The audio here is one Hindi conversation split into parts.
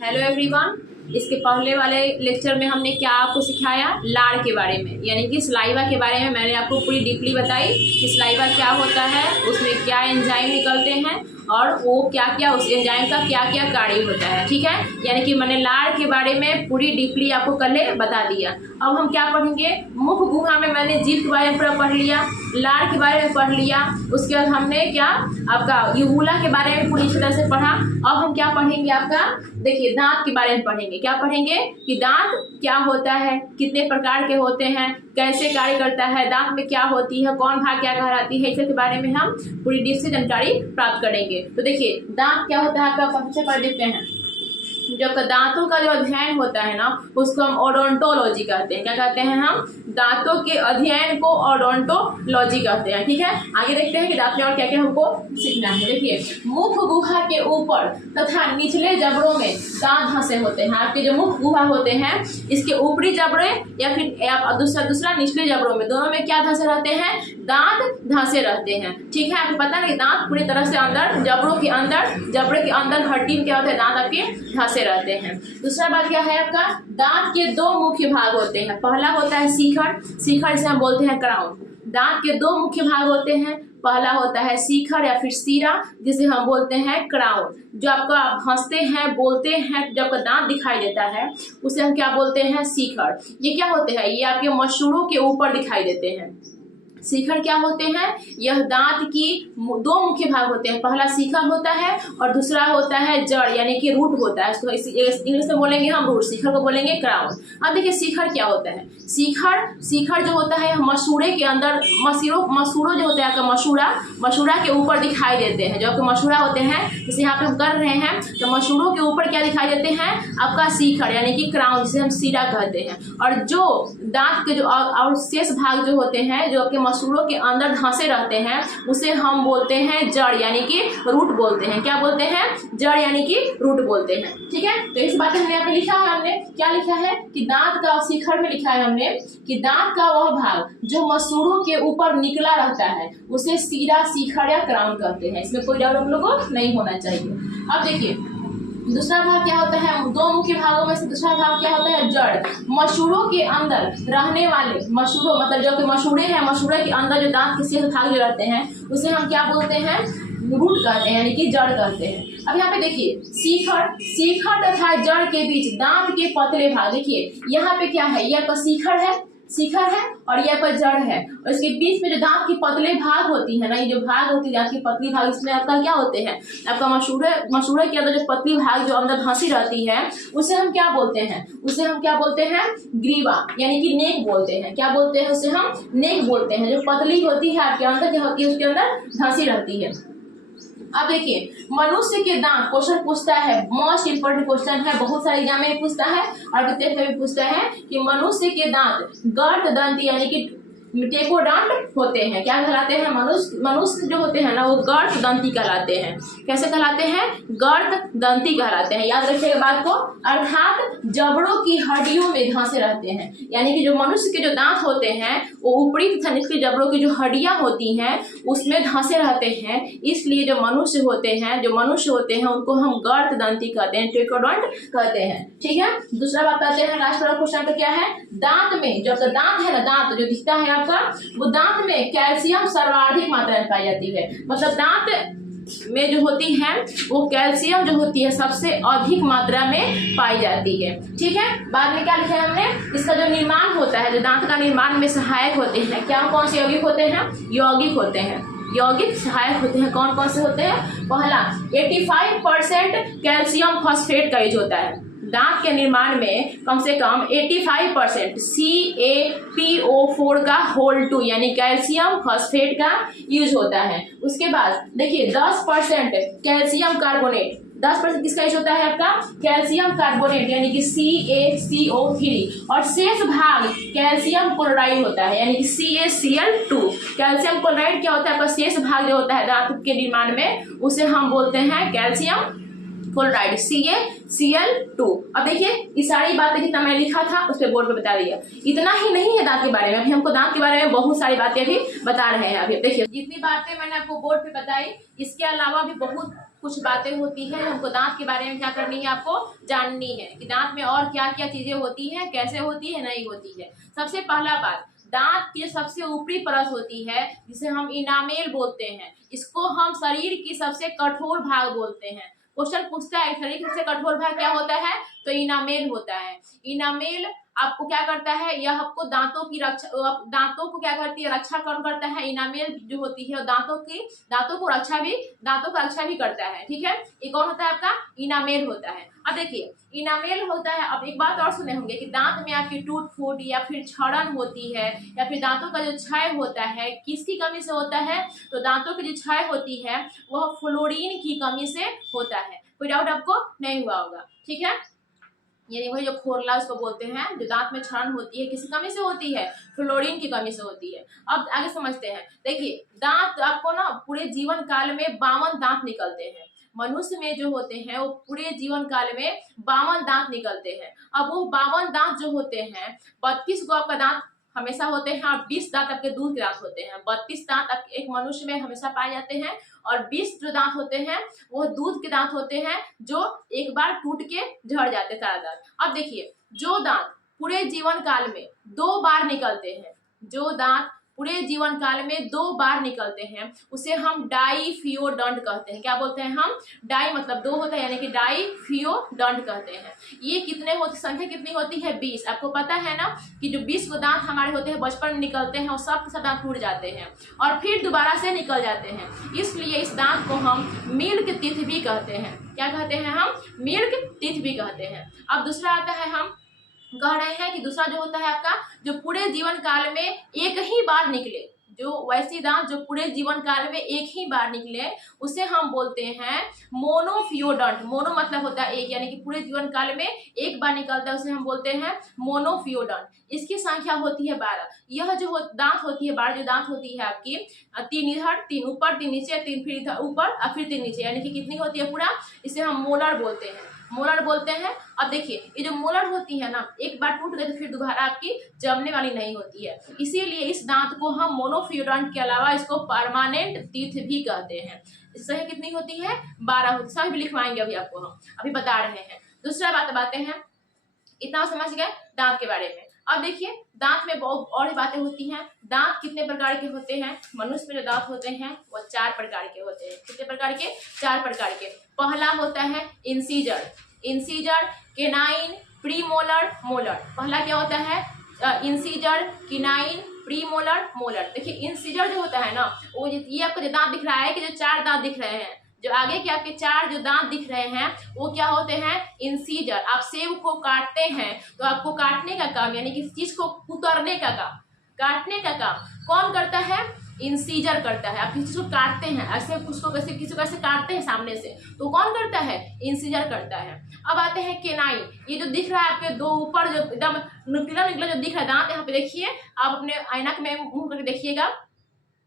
Hello everyone. इसके पहले वाले लेक्चर में हमने क्या आपको सिखाया, लार के बारे में, यानी कि सलाइवा के बारे में मैंने आपको पूरी डीपली बताई कि सलाइवा क्या होता है, उसमें क्या एंजाइम निकलते हैं और वो क्या क्या उस एंजाइम का क्या क्या कार्य होता है। ठीक है, यानी कि मैंने लार के बारे में पूरी डीपली आपको कल बता दिया। अब हम क्या पढ़ेंगे, मुख गुहा में मैंने जीभ के बारे में पूरा पढ़ लिया, लार के बारे में पढ़ लिया, उसके बाद हमने क्या आपका यूबुला के बारे में पूरी तरह से पढ़ा। अब हम क्या पढ़ेंगे, आपका देखिए दांत के बारे में पढ़ेंगे। क्या पढ़ेंगे कि दांत क्या होता है, कितने प्रकार के होते हैं, कैसे कार्य करता है, दांत में क्या होती है, कौन भाग क्या कहलाती है, इसके बारे में हम पूरी डीप से जानकारी प्राप्त करेंगे। तो देखिए दांत क्या होता है आपका, सबसे पढ़ देखते हैं। जब दांतों का जो अध्ययन होता है ना, उसको हम ओडोंटोलॉजी कहते हैं। क्या कहते हैं हम, दांतों के अध्ययन को ओडोंटोलॉजी कहते हैं। ठीक है, आगे देखते हैं कि दांत में और क्या क्या हमको सीखना है। देखिए मुख गुहा के ऊपर तथा निचले जबड़ों में दांत धंसे होते हैं। आपके जो मुख गुहा होते हैं, इसके ऊपरी जबड़े या फिर दूसरा निचले जबड़ों में, दोनों में क्या धंसे रहते हैं, दांत धंसे रहते हैं। ठीक है, आपको पता है कि दांत पूरी तरह से अंदर जबड़ों के अंदर, जबड़े के अंदर हड्डी में क्या होता है, दांत आपके धंसे रहते हैं। दूसरा बात क्या है आपका, दांत के दो मुख्य भाग होते हैं। पहला होता है शिखर, शिखर जिसे हम बोलते हैं क्राउन। दांत के दो मुख्य भाग होते हैं, पहला होता है शिखर या फिर सीरा जिसे हम बोलते हैं क्राउन। जो आपका हंसते हैं, बोलते हैं, जब दांत दिखाई देता है उसे हम क्या बोलते हैं, शिखर। ये क्या होते हैं, ये आपके मसूड़ों के ऊपर दिखाई देते हैं। शिखर क्या होते हैं, यह दांत की दो मुख्य भाग होते हैं। पहला शिखर होता है और दूसरा होता है जड़, यानी कि रूट होता है। इसको इंग्लिश में बोलेंगे हम रूट, शिखर को बोलेंगे क्राउन। अब देखिए शिखर क्या होता है, शिखर जो होता है मसूड़े के अंदर, मसूड़ों जो होते हैं आपका मसूड़ा के ऊपर दिखाई देते हैं। जो आपके मसूड़ा होते हैं, जैसे यहाँ पे हम कर रहे हैं, तो मसूड़ों के ऊपर क्या दिखाई देते हैं, आपका शिखर यानी कि क्राउन जिसे हम सीरा कहते हैं। और जो दांत के जो और शेष भाग जो होते हैं, जो आपके मसूड़ों के अंदर धंसे रहते हैं, उसे हम बोलते हैं जड़ यानी कि रूट बोलते हैं। क्या बोलते हैं, जड़ यानी कि रूट बोलते हैं। ठीक है, तो इस बात हमने यहाँ पे लिखा है, हमने क्या लिखा है कि दांत का, शिखर में लिखा है हमने कि दांत का वह भाग जो मसूड़ों के ऊपर निकला रहता है उसे सीरा, शिखर या क्राउन कहते हैं। इसमें कोई डाउट आप लोगों को नहीं होना चाहिए। अब देखिए दूसरा भाग क्या होता है, दो मुख्य भागों में से दूसरा भाग क्या होता है, जड़। मसूड़ों के अंदर रहने वाले, मसूड़ों मतलब जो कि मसूड़े हैं, मसूड़े के अंदर जो दांत के शेष भाग जो रहते हैं उसे हम क्या बोलते हैं, रूट कहते हैं यानी कि जड़ कहते हैं। अब यहाँ पे देखिए शिखर तथा जड़ के बीच दांत के पतले भाग, देखिए यहाँ पे क्या है, यह शिखर है और यह पर जड़ है, और इसके बीच में जो दांत की पतले भाग होती है ना, ये जो भाग होती है दांत की पतली भाग, इसमें आपका क्या होते हैं, आपका मसूड़े के अंदर जो पतली भाग जो अंदर धंसी रहती है उसे हम क्या बोलते हैं, ग्रीवा यानी कि नेक बोलते हैं। क्या बोलते हैं, उसे हम नेक बोलते हैं। जो पतली होती है आपके अंदर क्या होती है, उसके अंदर धंसी रहती है। अब देखिए मनुष्य के दांत, क्वेश्चन पूछता है, मोस्ट इंपोर्टेंट क्वेश्चन है, बहुत सारे एग्जाम में पूछता है और टेस्ट में भी पूछता है कि मनुष्य के दांत गर्त दंती यानी कि टेकोडॉन्ट होते हैं। क्या कहलाते हैं, मनुष्य जो होते हैं ना, वो गर्त दंती कहलाते हैं। कैसे कहलाते हैं, गर्त दंती कहलाते हैं। याद रखिएगा बात को, अर्थात जबड़ों की हड्डियों में धंसे रहते हैं। यानी कि जो मनुष्य के जो दांत होते हैं वो ऊपरी तथा निचली जबड़ों की जो हड्डियां होती हैं उसमें धंसे रहते हैं। इसलिए जो मनुष्य होते हैं उनको हम गर्त दंती कहते हैं, टेकोडॉन्ट कहते हैं। ठीक है, दूसरा बात करते हैं, लास्ट वाला क्वेश्चन का क्या है, दांत में जो दांत है ना, दांत जो दिखता है आपका, वो दांत में कैल्शियम सर्वाधिक मात्रा में पाई जाती है। मतलब दांत में जो होती है वो कैल्शियम जो होती है सबसे अधिक मात्रा में पाई जाती है। ठीक है, बाद में क्या लिखा है हमने, इसका जो निर्माण होता है, जो दांत का निर्माण में सहायक होते हैं, क्या कौन से यौगिक होते हैं, यौगिक सहायक होते हैं। कौन कौन से होते हैं, पहला 85% कैल्शियम फॉस्फेट का यूज होता है। दांत के निर्माण में कम से कम 85% CaPO4 का होल 2 यानी कैल्शियम फॉस्फेट का यूज होता है। उसके बाद देखिए 10% कैल्शियम कार्बोनेट, 10% किसका यूज होता है आपका, कैल्शियम कार्बोनेट यानी कि CaCO3, और शेष भाग कैल्शियम क्लोराइड होता है यानी कि CaCl2। कैल्शियम क्लोराइड क्या होता है, आपका शेष भाग जो होता है दांत के निर्माण में उसे हम बोलते हैं कैल्शियम क्लोराइड, CaCl2। अब देखिए ये सारी बातें जितना मैंने लिखा था उस पर बोर्ड पे बता दिया। इतना ही नहीं है दांत के बारे में, अभी हमको दांत के बारे में बहुत सारी बातें भी बता रहे हैं। अभी देखिए जितनी बातें मैंने आपको बोर्ड पे बताई, इसके अलावा भी बहुत कुछ बातें होती है, हमको दांत के बारे में क्या करनी है, आपको जाननी है कि दांत में और क्या क्या चीजें होती हैं, कैसे होती है, नहीं होती है। सबसे पहला बात, दांत की सबसे ऊपरी परत होती है जिसे हम इनामेल बोलते हैं, इसको हम शरीर की सबसे कठोर भाग बोलते हैं। क्वेश्चन पूछता है शरीर का सबसे कठोर भाग क्या होता है, तो इनामेल होता है। इनामेल आपको क्या करता है, यह आपको दांतों की रक्षा, दांतों को क्या करती है, रक्षा कौन करता है, इनामेल जो होती है दांतों को रक्षा भी करता है। ठीक है, ये कौन होता है, आपका इनामेल होता है। अब देखिए इनामेल होता है। अब एक बात और सुने होंगे कि दांत में आपकी टूट फूट या फिर क्षरण होती है या फिर दांतों का जो क्षय होता है किसकी कमी से होता है, तो दांतों की जो क्षय होती है वह फ्लोरीन की कमी से होता है। कोई डाउट आपको नहीं हुआ होगा। ठीक है, यानी वही जो खोरला उसको बोलते हैं, जो दांत में क्षरण होती है किसी कमी से होती है, फ्लोरीन की कमी से होती है। अब आगे समझते हैं। देखिए दांत आपको ना पूरे जीवन काल में 52 दांत निकलते हैं। मनुष्य में जो होते हैं वो पूरे जीवन काल में 52 दांत निकलते हैं। अब वो 52 दांत जो होते हैं, 32 को आपका दांत हमेशा होते हैं और 20 दांत आपके दूध के दांत होते हैं। 32 दांत आपके एक मनुष्य में हमेशा पाए जाते हैं और 20 जो दांत होते हैं वो दूध के दांत होते हैं, जो एक बार टूट के झड़ जाते हैं सारा दांत। अब देखिए जो दांत पूरे जीवन काल में 2 बार निकलते हैं, जो दांत पूरे जीवन काल में 2 बार निकलते हैं उसे हम डाइफियोडंट कहते हैं। क्या बोलते हैं हम, डाई मतलब 2 होता है यानी कि डाइफियोडंट कहते हैं। ये कितने होती, संख्या कितनी होती है, 20। आपको पता है ना कि जो 20 को दांत हमारे होते हैं बचपन में निकलते हैं और सब दांत टूट जाते हैं और फिर दोबारा से निकल जाते हैं, इसलिए इस दांत को हम मिल्क टीथ भी कहते हैं। क्या कहते हैं हम, मिल्क टीथ भी कहते हैं। अब दूसरा आता है, हम कह रहे हैं कि दूसरा जो होता है आपका, जो पूरे जीवन काल में एक ही बार निकले, जो वैसी दांत जो पूरे जीवन काल में एक ही बार निकले उसे हम बोलते हैं मोनोफियोडंट। मोनो मतलब होता है एक, यानी कि पूरे जीवन काल में एक बार निकलता है उसे हम बोलते हैं मोनोफियोडंट। इसकी संख्या होती है 12। यह जो दांत होती है 12 जो दांत होती है आपकी, 3 इधर 3 ऊपर 3 नीचे, 3 फिर इधर ऊपर और फिर 3 नीचे, यानी कि कितनी होती है पूरा, इसे हम मोलर बोलते हैं, मोलर बोलते हैं। अब देखिए ये जो मोलर होती है ना, एक बार टूट गई तो फिर दोबारा आपकी जमने वाली नहीं होती है, इसीलिए इस दांत को हम मोनोफियोडंट के अलावा इसको परमानेंट टीथ भी कहते हैं। इससे कितनी होती है, 12 होती है। सब भी लिखवाएंगे अभी आपको, हम अभी बता रहे हैं। दूसरा बात बातें हैं, इतना समझ गए दांत के बारे में। अब देखिए दांत में बहुत और बातें होती हैं। दांत कितने प्रकार के होते हैं, मनुष्य में जो दांत होते हैं वो 4 प्रकार के होते हैं। कितने प्रकार के, 4 प्रकार के। पहला होता है incisor, incisor, canine, premolar, molar. पहला क्या होता है, इंसीजर, किनाइन, प्रीमोलर, मोलर। देखिए इंसीजर जो होता है ना, वो ये आपको जो दांत दिख रहा है कि जो 4 दांत दिख रहे हैं, जो आगे के आपके 4 जो दांत दिख रहे हैं वो क्या होते हैं, इंसीजर। आप सेब को काटते हैं तो आपको काटने का काम, यानी कि चीज को कुतरने का काम, काटने का काम कौन करता है, इंसीजर करता है। आप किसी को काटते हैं ऐसे, उसको कैसे किसी को ऐसे काटते हैं सामने से, तो कौन करता है, इंसीजर करता है। अब आते हैं केनाइन। ये जो दिख रहा है आपके 2 ऊपर जो एकदम निकला जो दिख रहा है दांत, यहाँ पे देखिए, आप अपने ऐनक में मुंह करके देखिएगा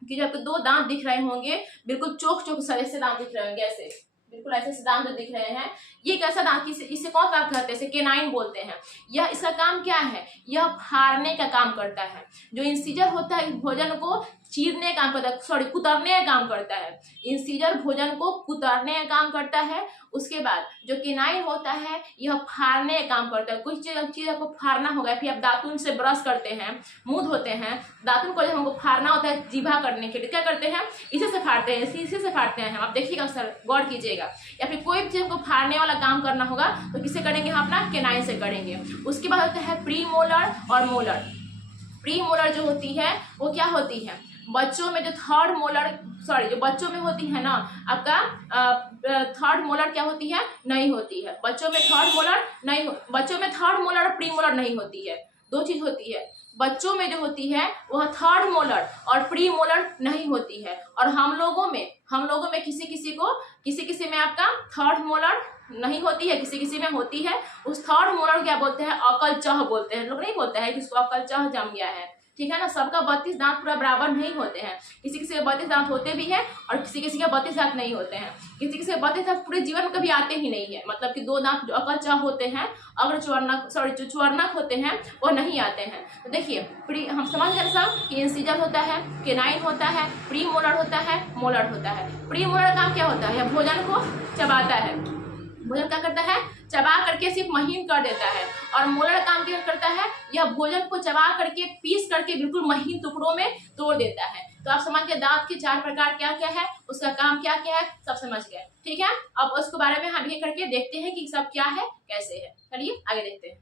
कि जो आपके 2 दांत दिख रहे होंगे, बिल्कुल चौक से दांत दिख रहे होंगे, ऐसे बिल्कुल ऐसे दांत जो दिख रहे हैं, ये कैसा दांत, इसे कौन सा दांत कहते हैं, इसे केनाइन बोलते हैं। यह इसका काम क्या है, यह फाड़ने का काम करता है। जो इंसीजर होता है भोजन को चीरने का काम करता है, सॉरी कुतरने का काम करता है। इंसीजर भोजन को कुतरने का काम करता है। उसके बाद जो केनाइन होता है यह फाड़ने का काम करता है। कुछ चीज आपको फाड़ना होगा, फिर आप दातुन से ब्रश करते हैं, मुंह धोते हैं, दातुन को जब हमको फाड़ना होता है जीभा करने के लिए क्या करते हैं, इसे से फाड़ते हैं, इसे से फाड़ते हैं हम। आप देखिएगा सर, गौर कीजिएगा। या फिर कोई भी चीज को फाड़ने वाला काम करना होगा तो किससे करेंगे हम, अपना केनाइन से करेंगे। उसके बाद होता है प्रीमोलर और मोलर। प्रीमोलर जो होती है वो क्या होती है, बच्चों में जो थर्ड मोलर, सॉरी जो बच्चों में होती है ना आपका थर्ड मोलर क्या होती है, नहीं होती है। बच्चों में थर्ड मोलर नहीं बच्चों में थर्ड मोलर और प्री मोलर नहीं होती है, 2 चीज होती है। बच्चों में जो होती है वह थर्ड मोलर और प्री मोलर नहीं होती है। और हम लोगों में किसी में आपका थर्ड मोलर नहीं होती है, किसी में होती है। उस थर्ड मोलर क्या बोलते हैं, अकल चह बोलते हैं। लोग नहीं बोलते हैं कि उसको अकल चह जम गया है, ठीक है ना। सबका 32 दांत पूरा बराबर नहीं होते हैं, किसी किसी के 32 दांत होते भी हैं और किसी किसी के 32 दांत नहीं होते हैं। किसी किसी के 32 दांत पूरे जीवन में कभी आते ही नहीं है, मतलब कि 2 दांत जो अकच्चा होते हैं, अगर जो च्वर्णक होते हैं वो नहीं आते हैं। तो देखिए हम समझ गए सब कि इंसिजर होता है, केनाइन होता है, प्री मोलर होता है, मोलर होता है। प्री मोलर काम क्या होता है? यह भोजन को चबाता है, भोजन क्या करता है? चबा करके सिर्फ महीन कर देता है। और मोलर काम क्या करता है? यह भोजन को चबा करके पीस करके बिल्कुल महीन टुकड़ों में तोड़ देता है। तो आप समझ गए दांत के 4 प्रकार क्या क्या है, उसका काम क्या क्या है, सब समझ गए, ठीक है। अब उसके बारे में हम ये करके देखते हैं कि सब क्या है, कैसे है। चलिए आगे देखते हैं।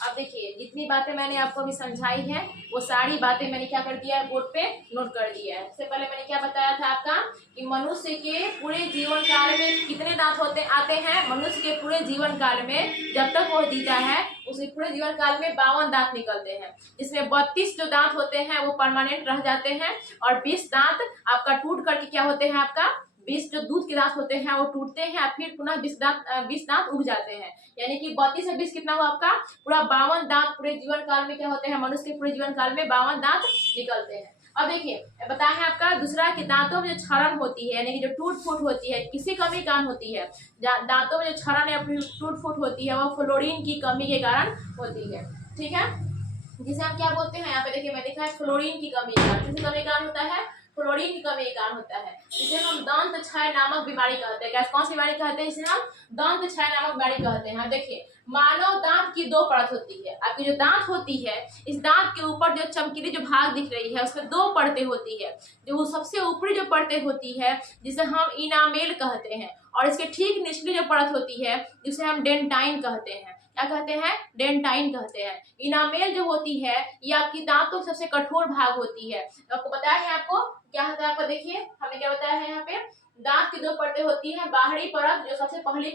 अब देखिए जितनी बातें मैंने आपको अभी समझाई है वो सारी बातें मैंने क्या कर दिया है, बोर्ड पे नोट कर दिया है। इससे पहले मैंने क्या बताया था आपका कि मनुष्य के पूरे जीवन काल में कितने दांत आते हैं। मनुष्य के पूरे जीवन काल में जब तक वो जीता है उसके पूरे जीवन काल में 52 दांत निकलते हैं, जिसमें 32 जो दांत होते हैं वो परमानेंट रह जाते हैं और 20 दांत आपका टूट करके क्या होते हैं, आपका 20 जो दूध के दांत होते हैं वो टूटते हैं, फिर पुनः 20 दांत उग जाते हैं। यानी कि 32 से 20 कितना हुआ आपका, पूरा 52 दांत पूरे जीवन काल में क्या होते हैं, मनुष्य के पूरे जीवन काल में 52 दांत निकलते हैं। अब देखिए बताया है आपका दूसरा कि दांतों में जो क्षरण होती है, यानी कि जो टूट फूट होती है, किसी कमी के कारण होती है। दांतों में जो क्षरण या टूट फूट होती है वो फ्लोरीन की कमी के कारण होती है, ठीक है। जिसे हम क्या बोलते हैं, यहाँ पे देखिए मैं लिखा है फ्लोरीन की कमी के कारण। किसी कमी के कारण होता है, फ्लोरीन की कमी के कारण होता है, जिसे हम दंत क्षय नामक बीमारी कहते हैं। कौन सी बीमारी कहते हैं? इसे हम दंत क्षय नामक बीमारी कहते हैं। देखिए मानव दांत की 2 परत होती है। आपकी जो दांत होती है, इस दांत के ऊपर जो चमकीली जो भाग दिख रही है उसमें 2 परतें होती है। जो सबसे ऊपरी जो परतें होती है जिसे हम इनामेल कहते हैं, और इसके ठीक निचली जो परत होती है जिसे हम डेंटाइन कहते हैं। क्या कहते हैं? डेंटाइन कहते हैं। इनामेल जो होती है ये आपकी दांतों की सबसे कठोर भाग होती है। आपको बताया है, आपको क्या होता है, आपको देखिए हमने क्या बताया है, यहाँ पे दांत की 2 परतें होती हैं। बाहरी परत जो सबसे पहली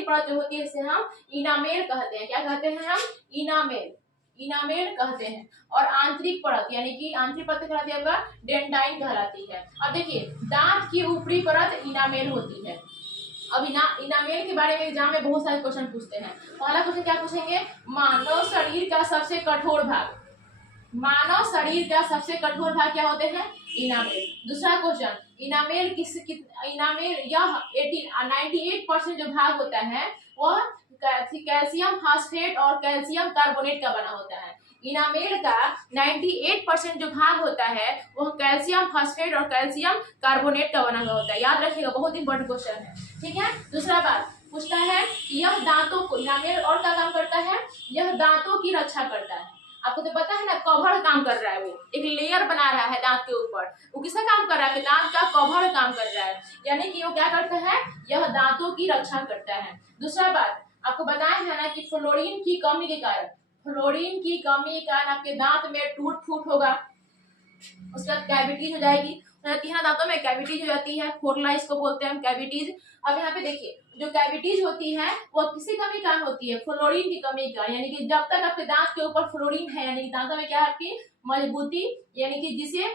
परत जो होती है इसे हम इनामेल कहते हैं। क्या कहते हैं हम? इनामेल कहते हैं। और आंतरिक परत यानी कि आंतरिक परत कहलाती है आपका डेंटाइन कहलाती है। अब देखिए दांत की ऊपरी परत इनामेल होती है। अब इनामेल के बारे में एग्जाम में बहुत सारे क्वेश्चन पूछते हैं। पहला क्वेश्चन क्या पूछेंगे, मानव शरीर का सबसे कठोर भाग। मानव शरीर का सबसे कठोर भाग क्या होते हैं? इनामेल। दूसरा क्वेश्चन, इनामेल यह 98% जो भाग होता है वह कैल्शियम फास्फेट और कैल्शियम कार्बोनेट का बना होता है। इनामेल का 98% जो भाग होता है वह कैल्शियम फास्फेट और कैल्शियम कार्बोनेट का बना हुआ होता है। याद रखिएगा, बहुत इंपॉर्टेंट क्वेश्चन है, ठीक है। दूसरा बात पूछता है कि यह दांतों को, इनामेल और क्या काम करता है, यह दांतों की रक्षा करता है। आपको तो पता है ना, कवर काम कर रहा है, वो एक लेयर बना रहा है दांत के ऊपर। वो किसका काम कर रहा है? दांत का कवर काम कर रहा है, यानी कि वो क्या करता है, यह दांतों की रक्षा करता है। दूसरा बात आपको बताया है ना कि फ्लोरीन की कमी के कारण आपके दांत में टूट फूट होगा, उसके बाद कैविटीज हो जाएगी, दांतों में कैविटीज हो जाती है, फोरला इसको बोलते हैं हम कैविटीज। अब यहाँ पे देखिए जो कैविटीज होती है वो किसी कमी कारण होती है, फ्लोरीन की कमी का। यानी कि जब तक आपके दांत के ऊपर फ्लोरीन है, यानी कि दांतों में क्या है, आपकी मजबूती, यानी कि जिसे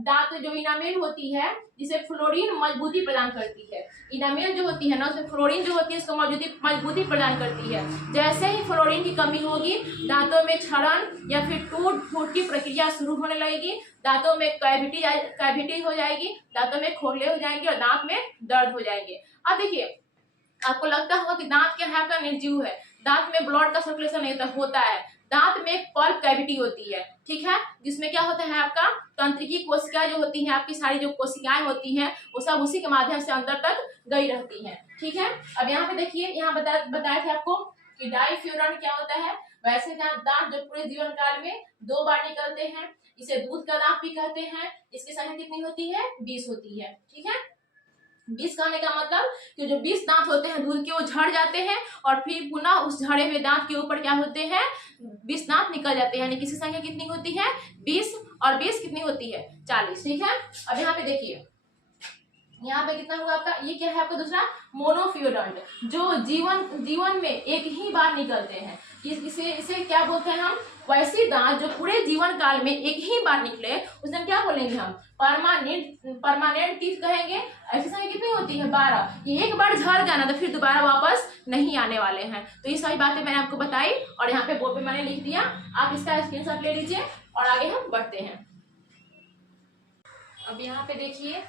दांत जो इनामेल होती है जिसे फ्लोरीन मजबूती प्रदान करती है। इनामेल जो होती है ना उसमें फ्लोरीन जो होती है इसको मजबूती प्रदान करती है। जैसे ही फ्लोरीन की कमी होगी दांतों में क्षरण या फिर टूट फूट की प्रक्रिया शुरू होने लगेगी, दांतों में कैविटी हो जाएगी, दांतों में खोखले हो जाएंगे और दांत में दर्द हो जाएंगे। अब देखिए आपको लगता होगा कि दांत क्या है, आपका निर्जीव है, दांत में ब्लड का सर्कुलेशन नहीं होता है। दांत में एक पल्प कैविटी होती है, ठीक है, जिसमें क्या होता है, आपका तंत्रिकी कोशिकाएं जो होती हैं, आपकी सारी जो कोशिकाएं होती हैं वो सब उसी के माध्यम से अंदर तक गई रहती हैं, ठीक है। अब यहाँ पे देखिए, यहाँ बताया था आपको कि डाइफ्यूरन क्या होता है। वैसे दांत जो पूरे जीवन काल में 2 बार निकलते हैं, इसे दूध का दांत भी कहते हैं। इसकी संख्या कितनी होती है? 20 होती है, ठीक है। 20 कहने का मतलब कि जो 20 दांत होते हैं दूध के वो झड़ जाते हैं और फिर पुनः उस झड़े हुए दांत के ऊपर क्या होते हैं, 20 दांत निकल जाते हैं। यानी किसी संख्या कितनी होती है? 20, और 20 कितनी होती है? 40, ठीक है। अब यहाँ पे देखिए यहाँ पे कितना हुआ आपका, ये क्या है आपका दूसरा मोनोफ्यूरॉइड, जो जीवन में एक ही बार निकलते हैं। इसे क्या बोलते हैं हम, वैसे दांत जो पूरे जीवन काल में एक ही बार निकले उसे हम क्या बोलेंगे, हम परमानेंट टीथ कहेंगे। ऐसी संख्या कितनी होती है 12, ये एक बार झड़ गया ना तो फिर दोबारा वापस नहीं आने वाले हैं। तो ये सारी बातें मैंने आपको बताई और यहाँ पे बोर्ड पे मैंने लिख दिया, आप इसका स्क्रीनशॉट ले लीजिए और आगे हम बढ़ते हैं। अब यहाँ पे देखिए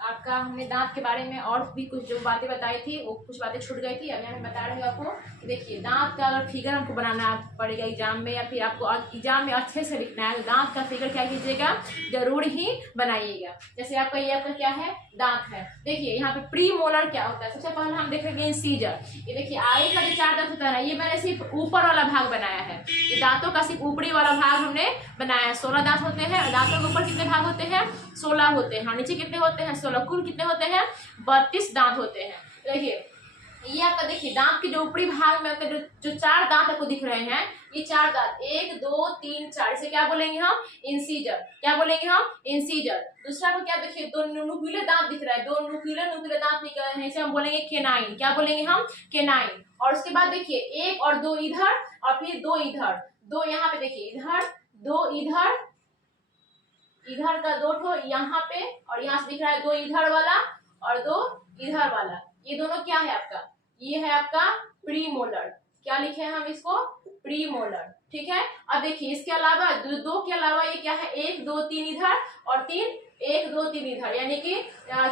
आपका हमने दांत के बारे में और भी कुछ जो बातें बताई थी वो कुछ बातें छूट गई थी। अब यहाँ मैं बता रही हूँ आपको कि देखिए दांत का अगर फिगर हमको बनाना पड़ेगा एग्जाम में या फिर आपको एग्जाम में अच्छे से लिखना है तो दांत का फिगर क्या कीजिएगा, जरूर ही बनाइएगा। जैसे आपका ये आपका क्या है, दांत है। देखिए यहाँ पे प्री मोलर क्या होता है, सबसे पहले हम देखेंगे इंसीजर। ये देखिए आगे का जो 4 दांत होता है ना, ये मैंने सिर्फ ऊपर वाला भाग बनाया है, ये दांतों का सिर्फ ऊपरी वाला भाग हमने बनाया है। 16 दांत होते हैं, दांतों के ऊपर कितने भाग होते हैं, 16 होते हैं, और नीचे कितने होते हैं, 16। कुल कितने होते हैं, 32 दांत होते हैं। देखिए ये आपका देखिए दांत के जो ऊपरी भाग में जो 4 दांत आपको दिख रहे हैं, ये 4 दांत 1 2 3 4, इसे क्या बोलेंगे हम, इंसीजर। क्या बोलेंगे हम, इंसीजर। दूसरा को क्या देखिए 2 नुकीले दांत दिख रहा है, 2 नुकीले दांत निकल रहे हैं, इसे हम बोलेंगे केनाइन। क्या बोलेंगे हम, केनाइन। और उसके बाद देखिए 1 और 2 इधर और फिर 2 इधर, 2 यहाँ पे देखिए इधर, 2 इधर, इधर का 2 ठो यहाँ पे, और यहाँ से दिख रहा है 2 इधर वाला और 2 इधर वाला। ये दोनों क्या है आपका, ये है आपका प्री मोलर। क्या लिखे हैं हम इसको, प्री मोलर। ठीक है। अब देखिए इसके अलावा 2 के अलावा ये क्या है, 1 2 3 इधर और 3 1 2 3 इधर, यानी कि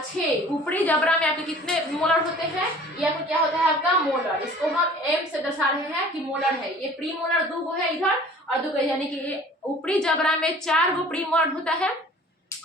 6 ऊपरी जबड़ा में आपके कितने मोलर होते हैं, ये आपको क्या होता है आपका मोलर। इसको हम एम से दर्शा रहे हैं कि मोलर है। ये प्री मोलर 2 है इधर और 2 यानी कि ये ऊपरी जबड़ा में 4 गो प्री मोलर होता है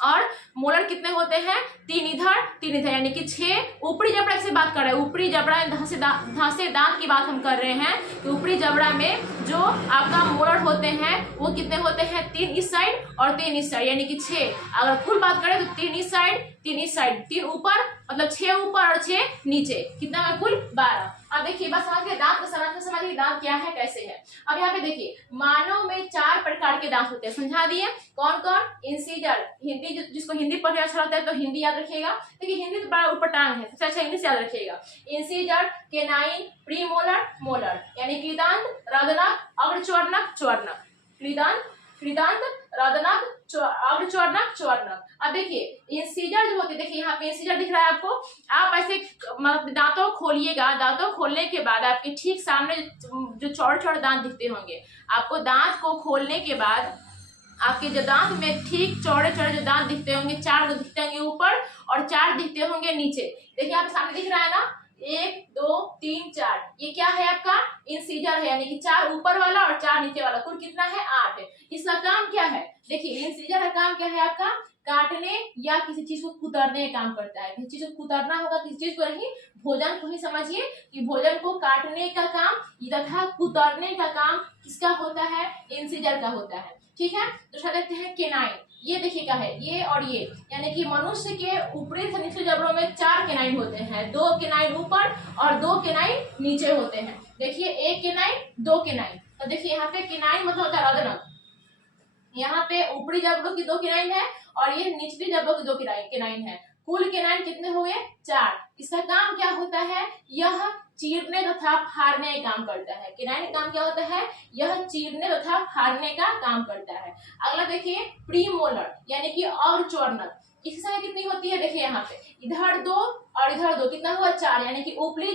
और मोलर कितने होते हैं, 3 इधर 3 इधर, यानी कि 6। ऊपरी जबड़ा से बात कर रहे हैं, ऊपरी जबड़ा धांसे दांत की बात हम कर रहे हैं। तो ऊपरी जबड़ा में जो आपका मोलर होते हैं वो कितने होते हैं, 3 इस साइड और 3 इस साइड, यानी कि 6। अगर कुल बात करें तो 3 इस साइड 3 इस साइड, 3 ऊपर मतलब 6 ऊपर और 6 नीचे, कितना है कुल 12। अब देखिए बस समझिए दांत को समझिए दांत क्या है कैसे है। अब यहाँ पे देखिए मानव में 4 प्रकार के दांत होते हैं, समझा दिए कौन कौन। इंसीजर, हिंदी जिसको हिंदी पढ़ने अच्छा लगता है तो हिंदी याद रखिएगा, देखिए हिंदी तो बड़ा ऊपर टांग है, सबसे अच्छा इंग्लिश याद रखिएगा। Incisor, canine, pre molar, molar, यानी कृदांत, रदनक, अग्रचर्णक, चर्णक। कृदांत, रदनक, अग्रचर्णक, चर्णक। अब देखिए इंसीजर जो होते हैं, देखिए यहाँ पे इंसीजर दिख रहा है आपको। आप ऐसे मतलब दांतों खोलिएगा, दांतों खोलने के बाद आपके ठीक सामने जो चौड़े दांत दिखते होंगे, आपको दांत को खोलने के बाद आपके जो दांत में ठीक चौड़े जो दांत दिखते होंगे, 4 दिखते होंगे ऊपर और 4 दिखते होंगे नीचे। देखिए आप सामने दिख रहा है ना, 1 2 3 4, ये क्या है आपका इंसीजर है, यानी कि 4 ऊपर वाला और 4 नीचे वाला, कुल कितना है 8। इसका काम क्या है, देखिए इंसीजर का काम क्या है आपका, काटने या किसी चीज को कुतरने का काम करता है। किसी चीज को कुतरना होगा, किसी चीज को नहीं, भोजन को ही समझिए कि भोजन को काटने का काम तथा कुतरने का काम किसका होता है, इंसीजर का होता है। ठीक है। दूसरा देखते हैं केनाइन। ये देखिए क्या है, ये और ये, यानी कि मनुष्य के ऊपरी से निचले जबड़ों में 4 केनाइन होते हैं, 2 केनाइन ऊपर और 2 केनाइन नीचे होते हैं। देखिए 1 केनाइन 2 केनाइन। तो देखिए यहाँ पे केनाइन मतलब होता है रदनक, यहाँ पे ऊपरी जबड़ों की 2 केनाइन है और ये निचली जबड़ों की 2 केनाइन है। कुल केनाइन कितने हुए 4। इसका काम क्या होता है, यह चीरने तथा फाड़ने का काम करता है। केनाइन का काम क्या होता है, यह चीरने तथा फाड़ने का काम करता है। अगला देखिए प्री मोलर, यानी कि अग्रचर्णक। इसकी संख्या कितनी होती है, देखिए यहाँ पे इधर 2 और इधर 2, कितना हुआ 4, यानी कि ऊपरी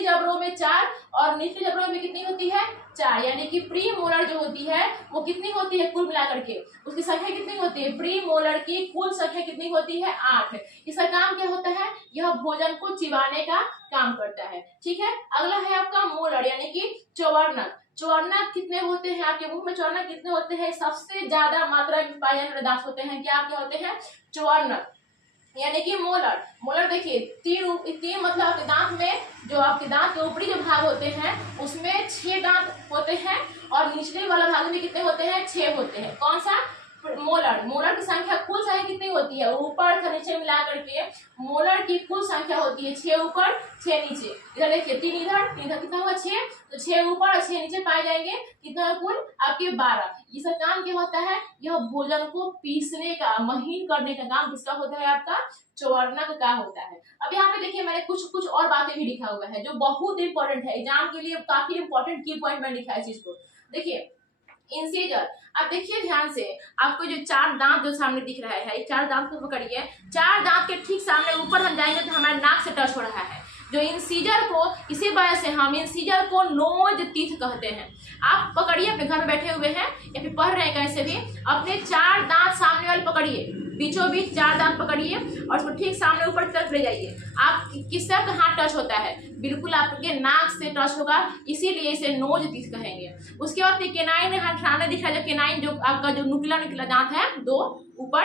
जबड़ों में 4 और निचले जबड़ों में कितनी होती है 4, यानी कि प्री मोलर जो होती है वो कितनी होती है, कुल मिलाकर के उसकी संख्या कितनी होती है, प्री मोलर की कुल संख्या कितनी होती है 8। इसका काम क्या होता है, यह भोजन को चिबाने का काम करता है। ठीक है। अगला है आपका मोलर, यानी कि चौवर्णक। चौवर्णक कितने होते हैं, आपके मुंह में चौवर्णक कितने होते हैं, सबसे ज्यादा मात्रा में पाए जाने वाले दांत होते हैं, क्या क्या होते हैं, चौवर्णक, यानी कि मोलर। मोलर देखिए 3 मतलब आपके दांत में जो आपके दांत के ऊपरी जो भाग होते हैं उसमें 6 दांत होते हैं और निचले वाला भाग में कितने होते हैं, 6 होते हैं। कौन सा, मोलर, मोलर की संख्या कुल संख्या कितनी होती है, ऊपर से नीचे मिला करके मोलर की कुल संख्या होती है 6 ऊपर 6 नीचे। इधर देखिए 3 इधर, 3 इधर कितना हुआ 6, तो 6 ऊपर और 6 नीचे पाए जाएंगे, कितना कुल आपके 12। ये सब काम क्या होता है, यह भोजन को पीसने का, महीन करने का काम किसका होता है, आपका चौवरना का काम होता है। अब यहाँ पे देखिए मैंने कुछ और बातें भी लिखा हुआ है जो बहुत इंपॉर्टेंट है, एग्जाम के लिए काफी इंपॉर्टेंट की पॉइंट मैंने लिखा है चीज को। देखिए इंसीजर, आप देखिए ध्यान से, आपको जो 4 दांत जो सामने दिख रहा है, 4 दांत को पकड़िए, 4 दांत के ठीक सामने ऊपर हम जाएंगे तो हमारे नाक से टच हो रहा है। जो इंसीजर को, इसी वजह से हम इंसीजर को नोज टीथ कहते हैं। आप पकड़िए, अपने घर में बैठे हुए हैं या फिर पढ़ रहे हैं कहीं से भी, अपने 4 दांत सामने वाले पकड़िए, बीचों बीच 4 दांत पकड़िए और उसको ठीक सामने ऊपर तरफ ले जाइए। आप किस तरफ हाथ टच होता है, बिल्कुल आपके नाक से टच होगा, इसीलिए इसे नोज टीथ कहेंगे। उसके बाद केनाइन सामने दिख रहा है, जो केनाइन जो आपका जो नुकीला दांत है, 2 ऊपर,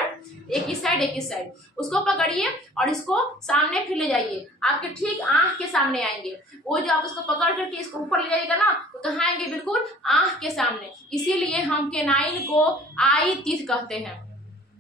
एक इस साइड एक इस साइड, उसको पकड़िए और इसको सामने फिर ले जाइए, आपके ठीक आंख के सामने आएंगे। वो जो आप उसको पकड़ करके इसको ऊपर ले जाइएगा ना, तो कहाँ आएंगे, बिल्कुल आंख के सामने, इसीलिए हम केनाइन को आई टीथ कहते हैं।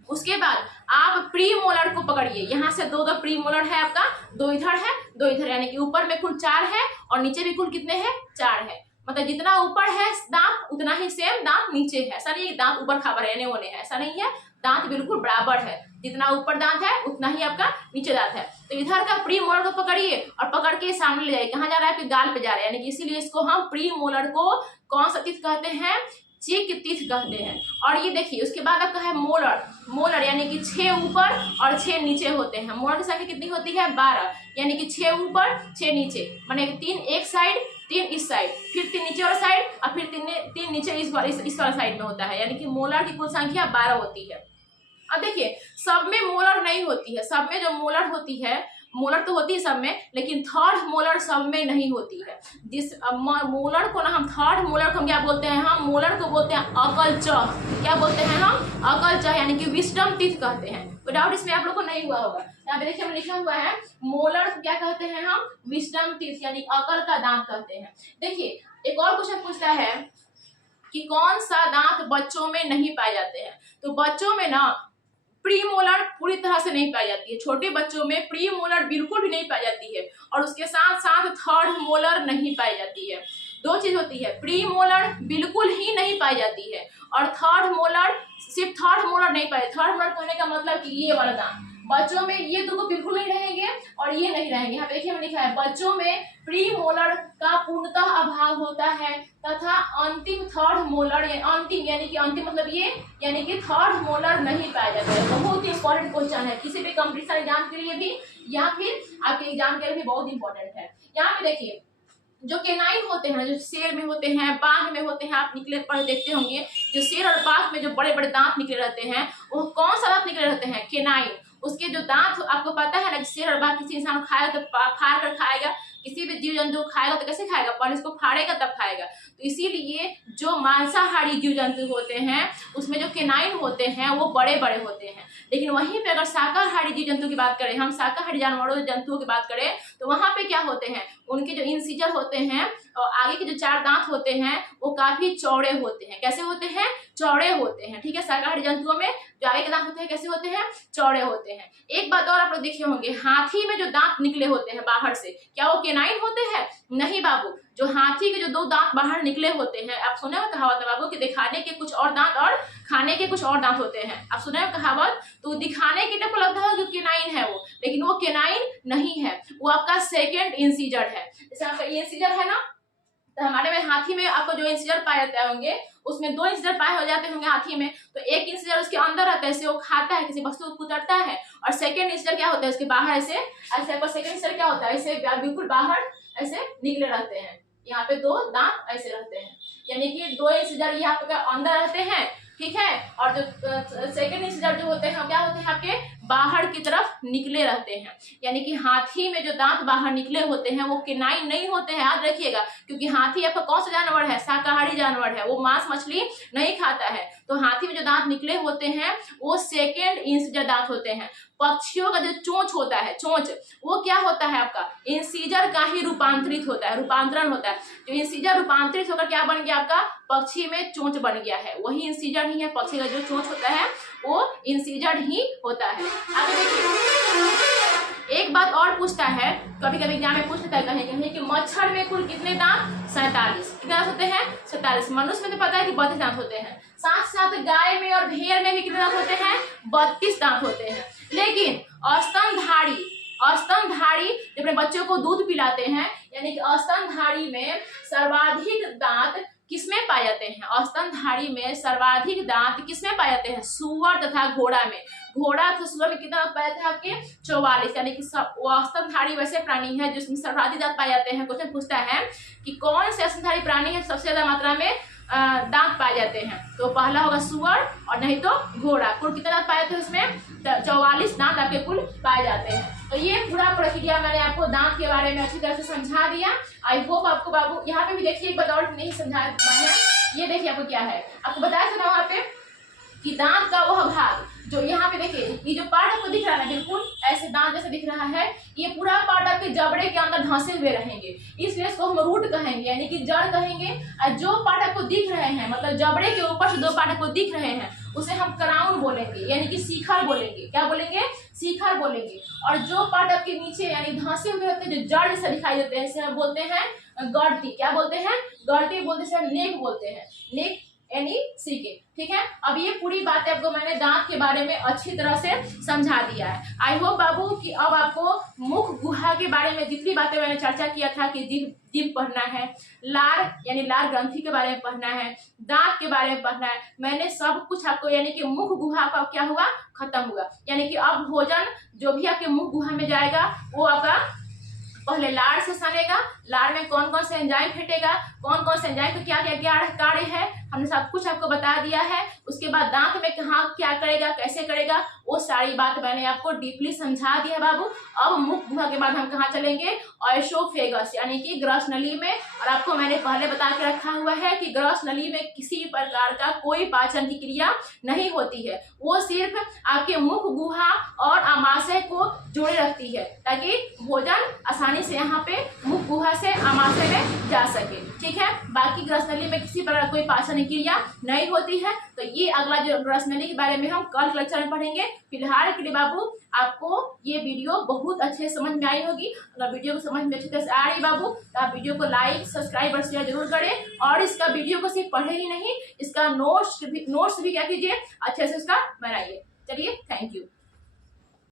उसके बाद आप प्री मोलर को पकड़िए, यहाँ से 2 प्री मोलर है आपका, 2 इधर है 2 इधर, यानी कि ऊपर में कुल 4 है और नीचे भी कुल कितने हैं, 4 है। मतलब जितना ऊपर है दांत उतना ही सेम दांत नीचे है, ऐसा नहीं है दांत ऊपर खाबर रहने होने है, ऐसा नहीं है, दांत बिल्कुल बराबर है, जितना ऊपर दांत है उतना ही आपका नीचे दांत है। तो इधर का प्री मोलर को पकड़िए और पकड़ के सामने ले जाइए, कहाँ जा रहा है, आपके गाल पे जा रहा है, यानी कि इसीलिए इसको हम प्री मोलर को कौन सा टीथ कहते हैं, चीक टीथ कहते हैं। और ये देखिए उसके बाद आपका है मोलर, मोलर यानी कि 6 ऊपर और 6 नीचे होते हैं। मोलर की संख्या कितनी होती है, 12, यानी कि 6 ऊपर 6 नीचे, माने 3 एक साइड 3 इस साइड, फिर 3 नीचे वाला साइड और फिर 3 नीचे इस वाला साइड में होता है, यानी कि मोलर की कुल संख्या 12 होती है। अब देखिए सब में मोलर नहीं होती है, सब में जो मोलर होती है, मोलर तो होती है सब में, लेकिन थर्ड मोलर सब में नहीं होती है। जिस मोलर को ना हम थर्ड मोलर को हम क्या बोलते हैं, हम मोलर को बोलते हैं अकलचह। क्या बोलते हैं हम, अकलचह, यानी कि विजडम टीथ कहते हैं। तो डाउट इसमें आप लोग को नहीं हुआ होगा, यहाँ पे देखिए हमें लिखा हुआ है मोलर को क्या कहते हैं हम, विजडम टीथ, यानी अकल का दांत कहते हैं। देखिए एक और क्वेश्चन पूछता है कि कौन सा दांत बच्चों में नहीं पाए जाते हैं। तो बच्चों में ना प्री मोलर पूरी तरह से नहीं पाई जाती है, छोटे बच्चों में प्री मोलर बिल्कुल भी नहीं पाई जाती है, और उसके साथ साथ थर्ड मोलर नहीं पाई जाती है। 2 चीज होती है, प्री मोलर बिल्कुल ही नहीं पाई जाती है और थर्ड मोलर, सिर्फ थर्ड मोलर नहीं पाई। थर्ड मोलर कहने का मतलब कि ये वाला दांत बच्चों में ये 2 बिल्कुल नहीं रहेंगे और ये नहीं रहेंगे। यहाँ पे देखिए मैंने लिखा है बच्चों में प्री मोलर का पूर्णतः अभाव होता है तथा अंतिम थर्ड मोलर, अंतिम यानी कि अंतिम मतलब ये, यानी कि थर्ड मोलर नहीं पाया जाता है। बहुत ही इंपॉर्टेंट क्वेश्चन है, किसी भी कॉम्पिटिशन एग्जाम के लिए भी या फिर आपके एग्जाम के लिए भी बहुत इंपॉर्टेंट है। यहाँ पे देखिए जो केनाइन होते हैं, जो शेर में होते हैं, बाघ में होते हैं, आप निकले पढ़े देखते होंगे, जो शेर और बाघ में जो बड़े बड़े दांत निकले रहते हैं, वो कौन सा दांत निकले रहते हैं, केनाइन। उसके जो दांत आपको पता है ना, शेर और बाघ किसी इंसान को खाएगा तो फाड़ कर खाएगा, किसी भी जीव जंतु खाएगा तो कैसे खाएगा, पहले इसको फाड़ेगा तब खाएगा। तो इसीलिए जो मांसाहारी जीव जंतु होते हैं उसमें जो केनाइन होते हैं वो बड़े बड़े होते हैं। लेकिन वहीं पे अगर शाकाहारी जीव जंतु की बात करें, हम शाकाहारी जानवरों जंतुओं की बात करें, तो वहां पे क्या होते हैं, उनके जो इंसिजर होते हैं और आगे के जो 4 दांत होते हैं वो काफी चौड़े होते हैं। कैसे होते हैं, चौड़े होते हैं। ठीक है, शाकाहारी जंतुओं में जो आगे के दांत होते हैं कैसे होते हैं, चौड़े होते हैं। एक बात और आप लोग देखे होंगे, हाथी में जो दांत निकले होते हैं बाहर से, क्या वो केनाइन होते हैं, नहीं बाबू। जो हाथी के जो 2 दांत बाहर निकले होते हैं, आप सुने हो कहावत बाबू कि दिखाने के कुछ और दांत और खाने के कुछ और दांत होते हैं, आप सुने हो कहावत। तो दिखाने के लिए आपको लगता है कि केनाइन है वो, लेकिन वो केनाइन नहीं है, वो आपका सेकेंड इंसीजर है। जैसे आपका ये इंसीजर है ना, तो हमारे में हाथी में आपको जो इंसीजर पाए जाते होंगे उसमें 2 इंसीजर पाए हो जाते होंगे हाथी में। तो एक इंसीजर उसके अंदर रहता है, इसे वो खाता है, किसी वस्तु को कुतरता है, और सेकंड इंसीजर क्या होता है उसके बाहर ऐसे सेकंड इंसीजर क्या होता है, ऐसे बिल्कुल बाहर ऐसे निकले रहते हैं। यहाँ पे 2 दांत ऐसे रहते हैं, यानी कि 2 इंसीजर यहाँ पे अंदर रहते हैं, ठीक है। और जो सेकंड इंसीजर जो होते हैं क्या होते हैं, आपके बाहर की तरफ निकले रहते हैं, यानी कि हाथी में जो दांत बाहर निकले होते हैं वो किनाइन नहीं होते हैं, याद रखिएगा। क्योंकि हाथी आपका कौन सा जानवर है, शाकाहारी जानवर है, वो मांस मछली नहीं खाता है। तो हाथी में जो दांत निकले होते हैं वो सेकेंड इंसिजर दांत होते हैं। पक्षियों का जो चोंच होता है, चोंच, वो क्या होता है आपका इंसिजर का ही रूपांतरित होता है, रूपांतरण होता है। जो इंसिजर रूपांतरित होकर क्या बन गया आपका, पक्षी में चोंच बन गया है, वही इंसिजर ही है। पक्षी का जो चोंच होता है वो इंसिजर ही होता है। आगे देखिए, एक बात और पूछता है, कभी कभी एग्जाम में पूछ लेता है कहीं कहीं कि मच्छर में कुल कितने दांत, 47। कितने दांत होते हैं, 47। मनुष्य में तो पता है कि 32 दांत होते हैं। साथ साथ गाय में और भेड़ में भी कितने दांत होते हैं, 32 दांत होते हैं। लेकिन स्तनधारी जब अपने बच्चों को दूध पिलाते हैं, यानी कि स्तनधारी में सर्वाधिक दांत किसमें पाए जाते हैं, स्तनधारी में सर्वाधिक दांत किसमें पाए जाते हैं, सूअर तथा घोड़ा में। घोड़ा तथा सूअर में कितना दांत पाए जाते हैं आपके, 44। यानी कि स्तनधारी वैसे प्राणी है जिसमें सर्वाधिक दांत पाए जाते हैं। क्वेश्चन पूछता है कि कौन से स्तनधारी प्राणी है सबसे ज्यादा मात्रा में दांत पाए जाते हैं, तो पहला होगा सूअर और नहीं तो घोड़ा। कुल कितना दांत पाए जाते हैं इसमें, 44 दांत आपके कुल पाए जाते हैं। तो ये पूरा प्रक्रिया मैंने आपको दांत के बारे में अच्छी तरह से समझा दिया। आई होप आपको बाबू, यहाँ पे भी देखिए एक बात और नहीं समझा पाए हैं, ये देखिए आपको क्या है, आपको बताया था ना वहाँ पे कि दांत का वह भाग जो यहाँ पे देखिए, ये जो पार्ट आपको दिख रहा है ना, बिल्कुल ऐसे दांत जैसे दिख रहा है, ये पूरा पार्ट आपके जबड़े के अंदर धंसे हुए रहेंगे, इसलिए इसको हम रूट कहेंगे, यानी कि जड़ कहेंगे। और जो पार्ट आपको दिख रहे हैं, मतलब जबड़े के ऊपर से 2 पार्ट आपको दिख रहे हैं, उसे हम क्राउन बोलेंगे, यानी कि शिखर बोलेंगे। क्या बोलेंगे, शिखर बोलेंगे। और जो पार्ट आपके नीचे यानी धंसे हुए होते हैं, जो जड़ जैसा दिखाई देते हैं, इसे हम बोलते हैं गर्दती। क्या बोलते हैं, गर्दती बोलते हैं, नेक बोलते हैं, नेक यानी सीके। ठीक है, अब ये पूरी बातें आपको मैंने दांत के बारे में अच्छी तरह से समझा दिया है। आई होप बाबू कि अब आपको मुख गुहा के बारे में जितनी बातें मैंने चर्चा किया था कि जीभ पढ़ना है, लार यानी लार ग्रंथि के बारे में पढ़ना है, दांत के बारे में पढ़ना है, मैंने सब कुछ आपको, यानी कि मुख गुहा का क्या हुआ, खत्म हुआ। यानी कि अब भोजन जो भी आपके मुख गुहा में जाएगा वो आपका पहले लार से सनेगा, लार में कौन कौन से एंजाइम फेंटेगा, कौन कौन से एंजाइम का क्या क्या कार्य है, हमने सब कुछ आपको बता दिया है। उसके बाद दांत में कहाँ क्या करेगा, कैसे करेगा, वो सारी बात मैंने आपको डीपली समझा दी है बाबू। अब मुख गुहा के बाद हम कहाँ चलेंगे, एसोफेगस यानी कि ग्रस नली में। और आपको मैंने पहले बता के रखा हुआ है कि ग्रस नली में किसी प्रकार का कोई पाचन की क्रिया नहीं होती है, वो सिर्फ आपके मुख गुहा और आमाशय को जोड़े रखती है, ताकि भोजन आसानी से यहाँ पे मुख गुहा से आमाशय में जा सके। ठीक है, बाकी ग्रस नली में किसी प्रकार कोई पाचन क्रिया नहीं होती है। तो ये अगला जो ग्रस नली के बारे में हम कल लेक्चर में पढ़ेंगे। फिलहाल के लिए बाबू आपको ये वीडियो बहुत अच्छे से समझ में आई होगी। अगर वीडियो को समझ में अच्छी तरह से आ रही बाबू तो आप वीडियो को लाइक, सब्सक्राइब और शेयर जरूर करें। और इसका वीडियो को सिर्फ पढ़े ही नहीं, इसका नोट्स भी क्या कीजिए, अच्छे से उसका बनाइए। चलिए, थैंक यू।